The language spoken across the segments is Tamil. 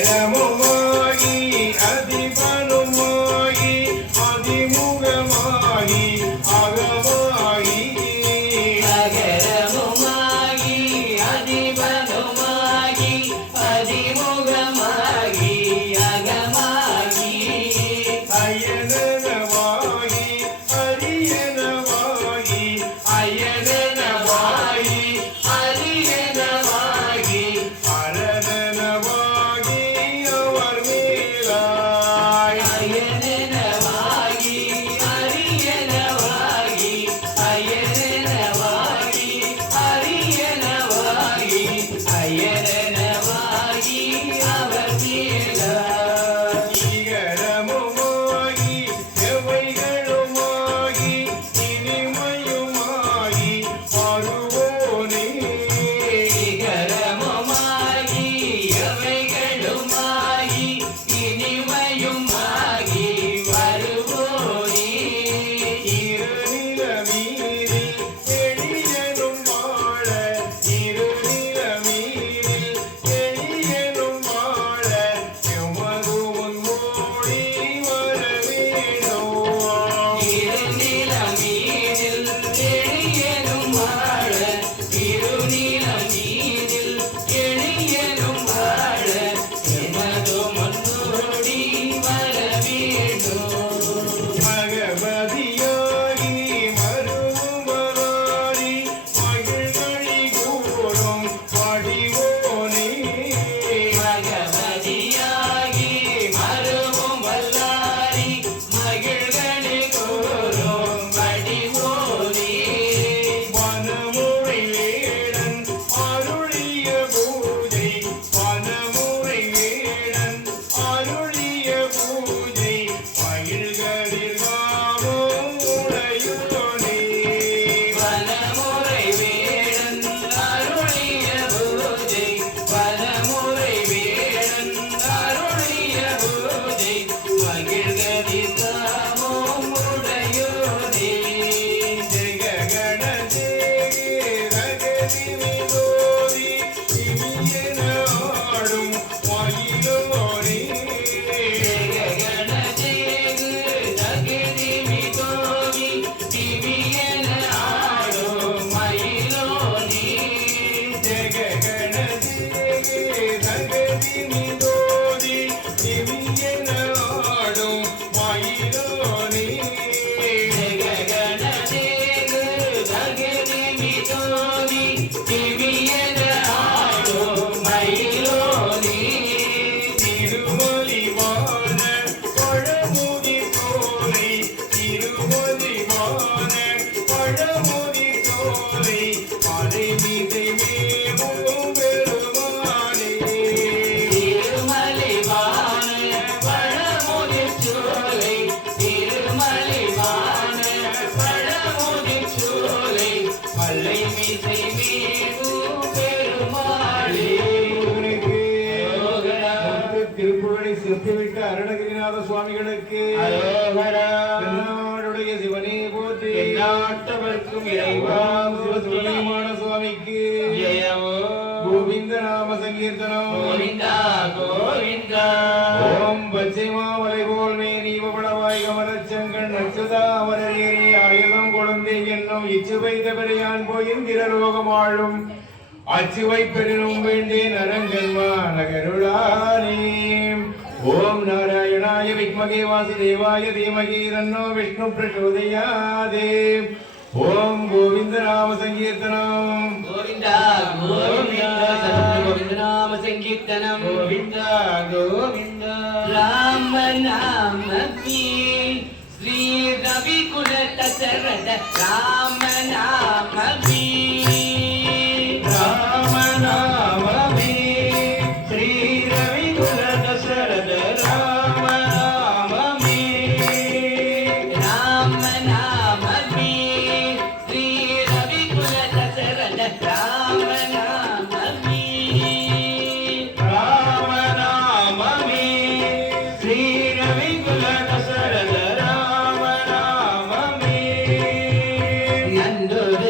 அகரமுமாகி அதிபனுமாகி அதிமுகமாகி அகமாகி அகரமுமாகி அதிபனுமாகி அதிமுகமாகி அகமாகி அயனவாகி அரியனவாகி அயனவாகி அரியனவாகி அரணனவாகி அவர் மேலாய் அயனவாகி அரியனவாகி அயனவாகி அரியனவாகி அயனவாகி அவர் மேலாய் ஈகரமுமாகி எவைகளுமாகி இனிமையுமாகி வருவோனே கரமுமாகி எவைகளுமாகி இனிமையுமாகி வருவோனே இருநிலமீரில் எளியனும் வாழ இருநிலமீரில் எளியனும் வாழ எமது முன்னோடி வர வேண்டும் இருநிலமீதில் எளியனும் வாழ இருநிலமீதில் எளியனும் வாழ எமது முன்னோடி வர வேண்டும் மகபதியாகி மருமராரி மகிழ்கழி கூறும் படிவோனே மகவதியாகி மருவும் வல்லாரி மகிழ்கணி கூறும் வடிவோனே வனமுறை வேடன் அருளிய பூஜை வனமுறை வேடன் அருளிய பூஜை மகிழ்களில் காமம் உடையோனே வனமுறை வேடன் அருளிய பூஜை வனமுறை வேடன் அருளிய பூஜை மகிழ்கதி தாமும் உடையோனே ஜெககண ஜெகே ரகதி வினோதி இனியன ஆடும் மயிலோனே ஜெககண ஜேகு ஜகதி மிதோகி திவியன ஆடும் மயிலோனே ஜெககண ஜெகே ரகதி வினோதி இனியன ஆடும் மயிலோனே ஜெககண ஜேகு ஜகதி மிதோகி திவியன ஆடும் மயிலோனே திருமலிவான பழமுதி தோலை திருமலிவான பழமுதி தோலை அலைமிதை மேவும் பெருமானே திருமலிவான பழமுதிர்ச்சோலை திருமலிவான பழமுதிர்ச்சோலை மல்லை மீசை மேவும் பெருமாளே அரோகரா. திருக்குறளை செப்பிவிட்ட அருணகிரிநாத சுவாமிகளுக்கு அரோகரா. தென்னாடுடைய சிவனே போற்றி எந்நாட்டவர்க்கும் இறைவா சிவசுப்பிரமணியமான சுவாமிக்கு ஜெயமோ கோவிந்த நாம சங்கீர்த்தனம் கோவிந்தா கோவிந்தா ஓம் பச்சைமாமலை போல் மேனி படவாய் கமலச்சங்கண் நச்சுதா அமரேறி ஆயுதம் கொழுந்தை என்னும் இச்சுவை தவறையான் போயிந்திரலோகம் ஆளும் அச்சுவை பெருணும் வேண்டே நரங்கன்மா நகருளானே ஓம் நாராயணாய வித்மகே வாசுதேவாய தீமகி தன்னோ விஷ்ணு பிரச்சோதயாதே ஓம் கோவிந்த நாம சங்கீர்த்தனம் கோவிந்தா கோவிந்தா கோவிந்த நாம சங்கீர்த்தனம் கோவிந்தா கோவிந்தா ராம நாமபி ஸ்ரீ ரவி குல தசரத ராம நாமபி ராம நாமமே ஸ்ரீ ரவி குல தசரத ராம நாமமே ராம நாமபி ஸ்ரீ ரவி குல தசரத ராம நாமபி ராம நாமமே ஸ்ரீ ரவி குல தசரத ராம நாமமே நந்தொரு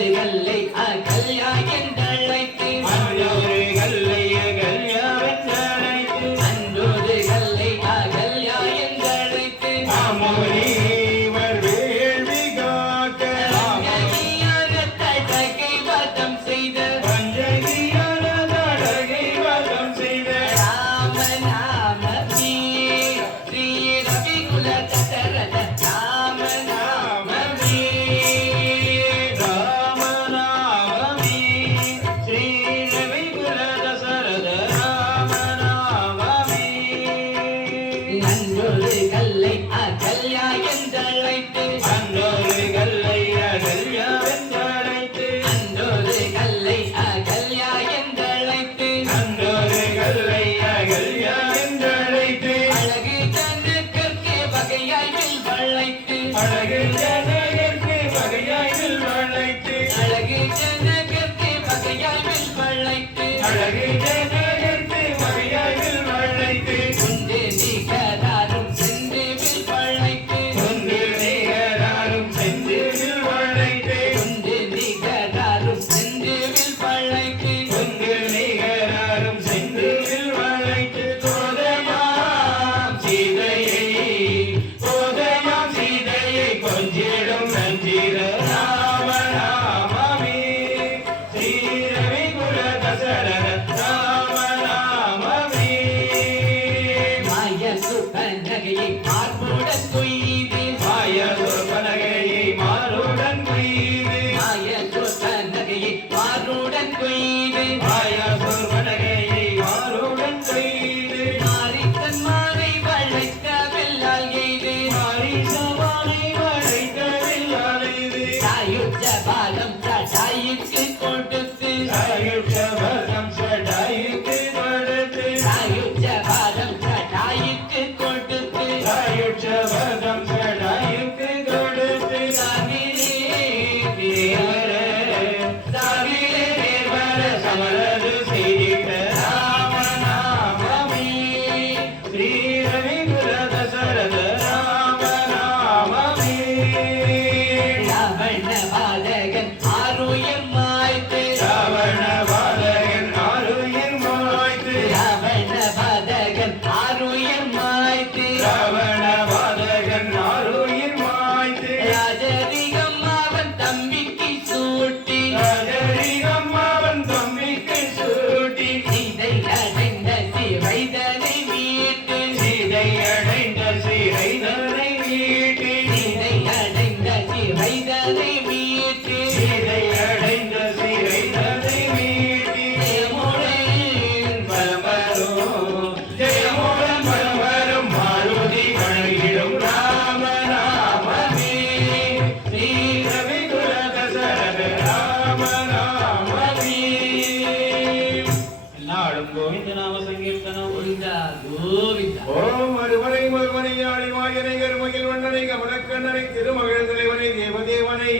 சங்கீர்த்தனம் கோவிந்தா கோவிந்தா. ஓம் அருவரை முருகனை ஆழிவாயனை கருமகில் வண்ணனை கமலக்கண்ணனை திருமகள் தலைவனை தேவதேவனை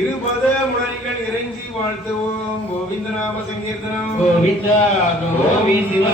இருபத முழனிகள் இறைஞ்சி வாழ்த்துவோம். கோவிந்த நாம சங்கீர்த்தனம். கோவிந்தா கோவி சிவ